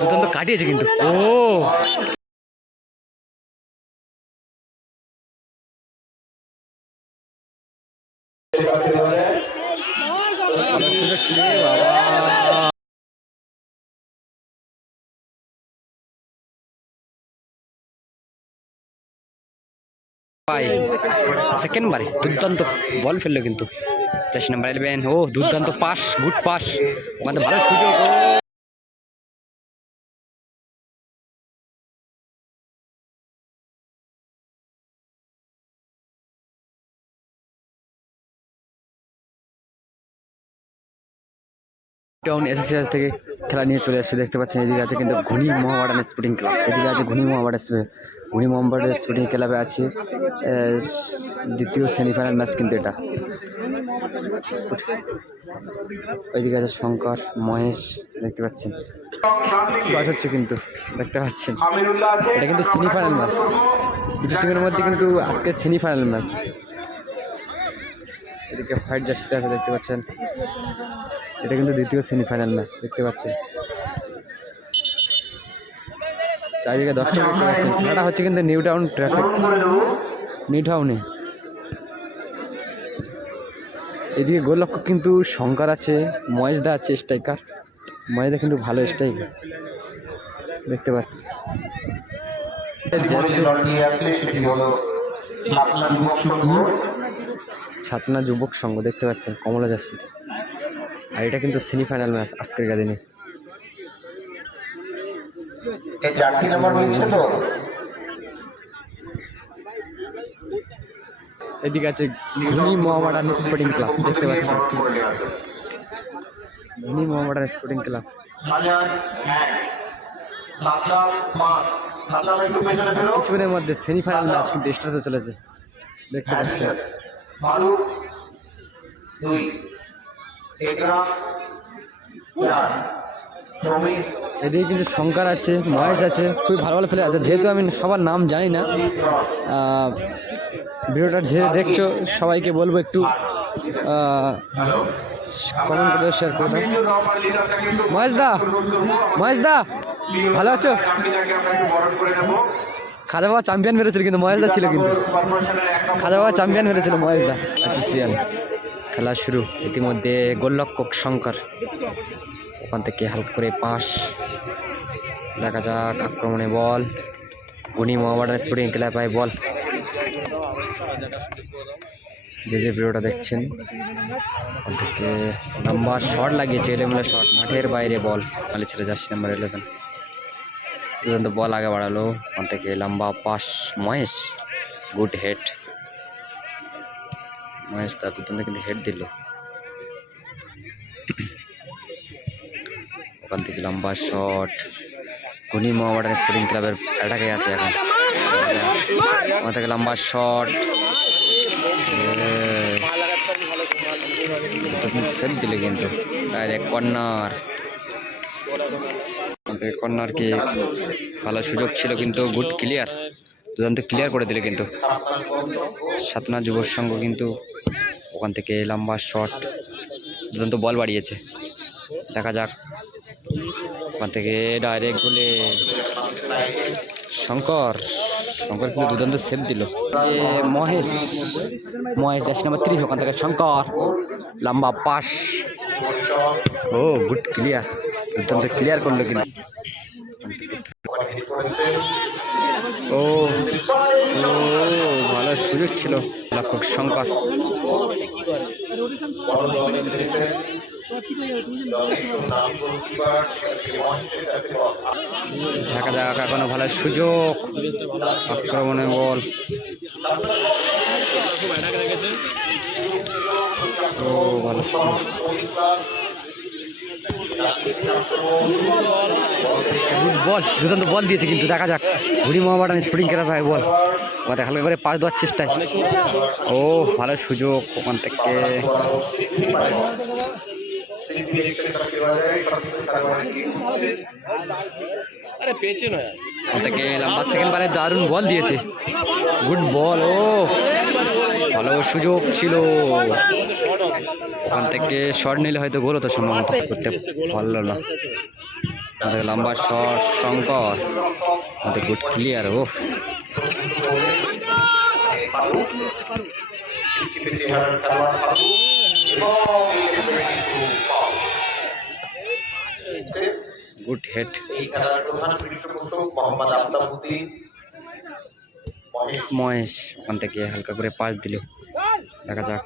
দুর্দান্ত কাটিয়েছে কিন্তু। ও। ভালো সুযোগ ছিল বাবা ভাই সেকেন্ড বারে দুর্দান্ত বল ফেলল কিন্তু। চারশো নাম্বার ইলেভেন ও দুর্দান্ত পাস গুড পাস ওখানে ভালো সুযোগ। টাউন এসএসএস থেকে খেলা নিয়ে চলে আসছে, দেখতে পাচ্ছেন, এদিকে আছে কিন্তু ঘুনি মোহামেডান স্পোর্টিং ক্লাব এদিকে আছে ঘুনি মোহামেডান ঘুনি মোহামেডান স্পোর্টিং ক্লাবে আছে দ্বিতীয় সেমিফাইনাল ম্যাচ কিন্তু এটা। ওইদিকে আছে শঙ্কর, মহেশ, দেখতে পাচ্ছেন। বাস হচ্ছে কিন্তু, দেখতে পাচ্ছেন। এটা কিন্তু সেমিফাইনাল ম্যাচ দুটো টিমের মধ্যে কিন্তু আজকে সেমিফাইনাল ম্যাচ এদিকে হোয়াইট জার্সিটা আছে, দেখতে পাচ্ছেন। এটা কিন্তু দ্বিতীয় সেমিফাইনাল ম্যাচ দেখতে পাচ্ছেন চারিদিকে দর্শক দেখতে পাচ্ছেন। খেলাটা হচ্ছে কিন্তু নিউ টাউন ট্রাফিক নিউ টাউনে এদিকে গোলরক্ষক কিন্তু শঙ্কর আছে মহেশদা আছে স্ট্রাইকার মহেশদা কিন্তু ভালো স্ট্রাইকার দেখতে পাচ্ছি। ছাতনা যুবক সংঘ দেখতে পাচ্ছেন কমলা জার্সি। আর এটা কিন্তু সেমিফাইনাল ম্যাচ আজকের দিনে এদিকে আছে ঘুনি মোহামেডান স্পোর্টিং ক্লাব দেখতে পাচ্ছেন। ঘুনি মোহামেডান স্পোর্টিং ক্লাব কিছুদিনের মধ্যে সেমিফাইনাল ম্যাচ কিন্তু স্টার্ট চলেছে। দেখতে পাচ্ছেন। ফারুক দুই। এদিকে কিন্তু শঙ্কর আছে মহেশ আছে খুবই ভালো ভালো প্লেয়ার আছে। যেহেতু আমি সবার নাম জানি না ভিডিওটা যে দেখছ সবাইকে বলব একটু কমেন্ট করে শেয়ার করে দাও। মহেশ দা মহেশ দা ভালো আছো? খাজা বাবা চ্যাম্পিয়ন মেরেছিল কিন্তু মহেশ দা ছিল কিন্তু। খাজা বাবা চ্যাম্পিয়ন মেরেছিল মহেশ দা। অ্যাসোসিয়ান খেলা শুরু। ইতিমধ্যে গোলরক্ষক শঙ্কর। ওখান থেকে হালকা করে পাস। দেখা যাক আক্রমণে বল। গুনি মোহামেডান স্পোর্টিং ক্লাবে বল। যে যে ভিডিওটা দেখছেন, ওখান থেকে লম্বা শট লাগিয়েছে, এলেমেলে শট। মাঠের বাইরে বল। খালি ছিল জার্সি নাম্বার ইলেভেন বল আগে বাড়ালো। ওখান থেকে লম্বা pass Mahesh. Good head. Mahesh দা দুর্দান্ত কিন্তু হেড দিল। ওখান থেকে লম্বা শট গুনি মোহামেডান স্পোর্টিং ক্লাবের অ্যাটাকে আছে এখন। ওখান থেকে লম্বা শট সেভ দিলে কিন্তু। ডাইরেক্ট কর্নার কর্নার কি ভালো সুযোগ ছিল কিন্তু গুড ক্লিয়ার দুর্দান্ত ক্লিয়ার করে দিলে কিন্তু। সাতনা যুব কিন্তু ওখান থেকে লম্বা শট দুর্দান্ত বল বাড়িয়েছে। দেখা যাক। ওখান থেকে ডাইরেক্ট গোলে শঙ্কর শঙ্কর কিন্তু দুর্দান্ত সেভ দিল। এ মহেশ মহেশ যাস নাম্বার থ্রি ওখান থেকে শঙ্কর, লম্বা পাস ও গুড ক্লিয়ার দুর্দান্ত ক্লিয়ার করল কিন্তু। ও ও, ভালো সুযোগ ছিল। লক্ষক শঙ্কর দেখা যাক এখনও ভালো সুযোগ? আক্রমণে বল ও ভালো গুড বল দুর্দান্ত বল দিয়েছে কিন্তু দেখা যাক। ঘুড়ি মোহামেডান স্প্রিং খেলা ভাই বল। আমাদের হালকা করে পাশ দেওয়ার চেষ্টায়। ও ভালো সুযোগ ওখান থেকে। থেকে লম্বা সেকেন্ড বারে দারুণ বল দিয়েছে। গুড বল ও। ভালো সুযোগ ছিল। ওখান থেকে শট নিলে হয়তো গোল হতো সম্ভবত, করতে পারল না। লম্বা শট শঙ্কর। আমাদের গুড ক্লিয়ার ও। গুড হেড এই প্রধান মোহাম্মদ আফতাবুদ্দিন মহেশ ওখান থেকে হালকা করে পাস দিল। দেখা যাক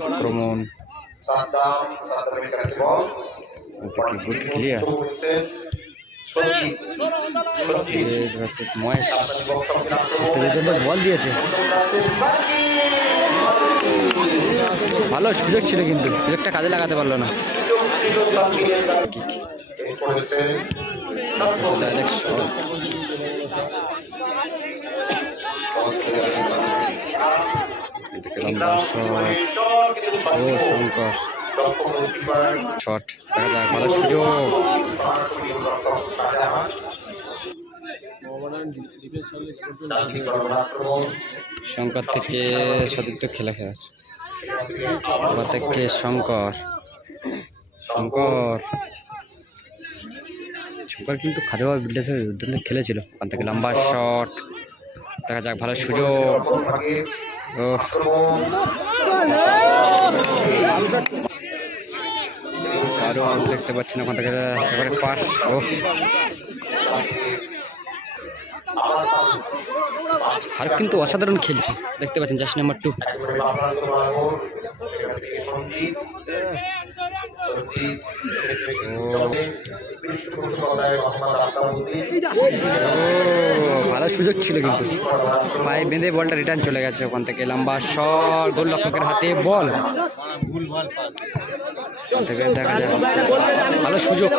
আক্রমণ। ক্লিয়ার মহেশ। বল দিয়েছে। ভালো সুযোগ ছিল কিন্তু সুযোগটা কাজে লাগাতে পারল না হচ্ছে ডাইরেক্ট শট এদিকে লম্বা শট শঙ্কর সুযোগ। শঙ্কর থেকে সতীর্থ খেলা ওখান থেকে শঙ্কর। শঙ্কর। শঙ্কর কিন্তু খাজাবাবু বিল্ডার্স দুর্দান্ত খেলেছিল। ওখান থেকে লম্বা শট। দেখা যাক ভালো সুযোগ। ও আরও দেখতে পাচ্ছি না ওখান থেকে একেবারে ও আর কিন্তু অসাধারণ খেলছে। দেখতে পাচ্ছেন জাস্ট নাম্বার টু ভালো সুযোগ ছিল কিন্তু। পায়ে বেঁধে বলটা রিটার্ন চলে গেছে ওখান থেকে। লম্বা শট গোল রক্ষকের হাতে বল। ভালো সুযোগ।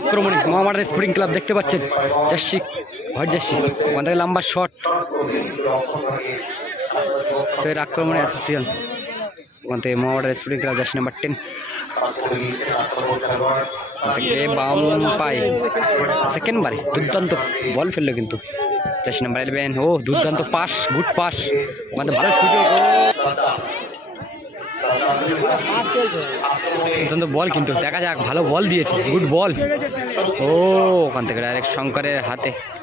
আক্রমণে মোহাম্মদ স্প্রিং ক্লাব দেখতে পাচ্ছেন জার্সি জার্সি ওখান থেকে লম্বা শট ফের আক্রমণে অ্যাসোসিয়েশন ওখান থেকে Mohammad sporting club jersey number ten থেকে বাম পাই সেকেন্ড বারে দুর্দান্ত বল ফেলল কিন্তু। জার্সি নাম্বার ইলেভেন ও, দুর্দান্ত পাস গুড পাস ওখানে ভালো সুযোগ দুর্দান্ত বল কিন্তু। দেখা যাক, ভালো বল দিয়েছে। গুড বল ও, ওখান থেকে ডাইরেক্ট শঙ্করের হাতে।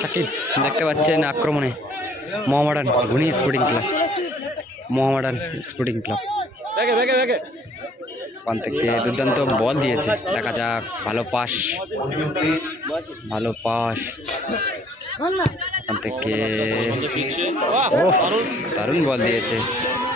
সাকিব, দেখতে পাচ্ছেন আক্রমণে Mohammedan Ghuni sporting club Mohammedan sporting club ওখান থেকে দুর্দান্ত বল দিয়েছে। দেখা যাক, ভালো পাস। ভালো পাস। ওখান থেকে দারুণ বল দিয়েছে।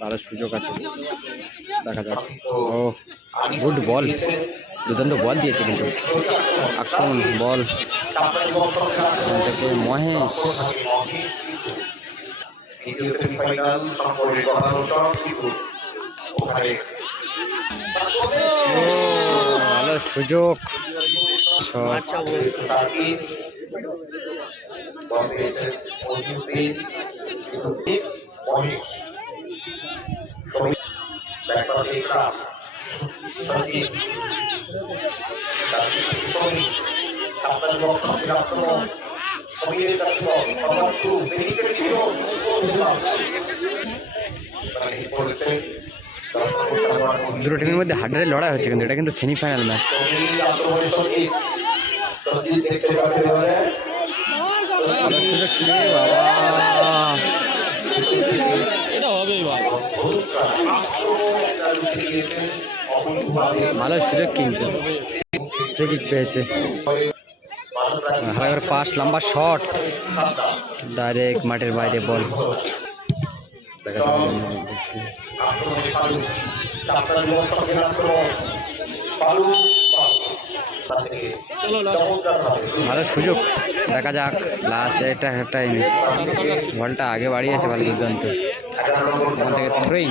ভালো সুযোগ আছে। দেখা যাক। ও, গুড বল। দুর্দান্ত বল দিয়েছে কিন্তু। আক্রমণ, বল। মহেশ। ভালো সুযোগ। শট কিন্তু মহেশ আপনার কাছে দুটো টিমের মধ্যে হাড্ডারের লড়াই হচ্ছে কিন্তু এটা কিন্তু সেমিফাইনাল ম্যাচ সুযোগ ছিল বাবা ভালো সুযোগ কিন্তু পেয়েছে। হালকা পাস লম্বা শট ডাইরেক্ট মাঠের বাইরে বল। ভালো সুযোগ। দেখা যাক। লাস্ট এটা টাইম বলটা আগে বাড়িয়েছে ভালো দুর্দান্ত এগারো ওখান থেকে থ্রোইং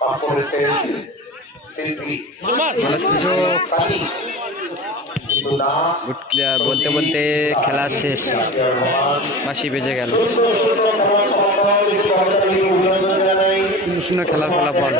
পাস করেছেন শিল্পী ভালো সুযোগ গুড প্লেয়ার বলতে বলতে খেলা শেষ। বাসি বেজে গেল। শূন্য খেলার ফলাফল।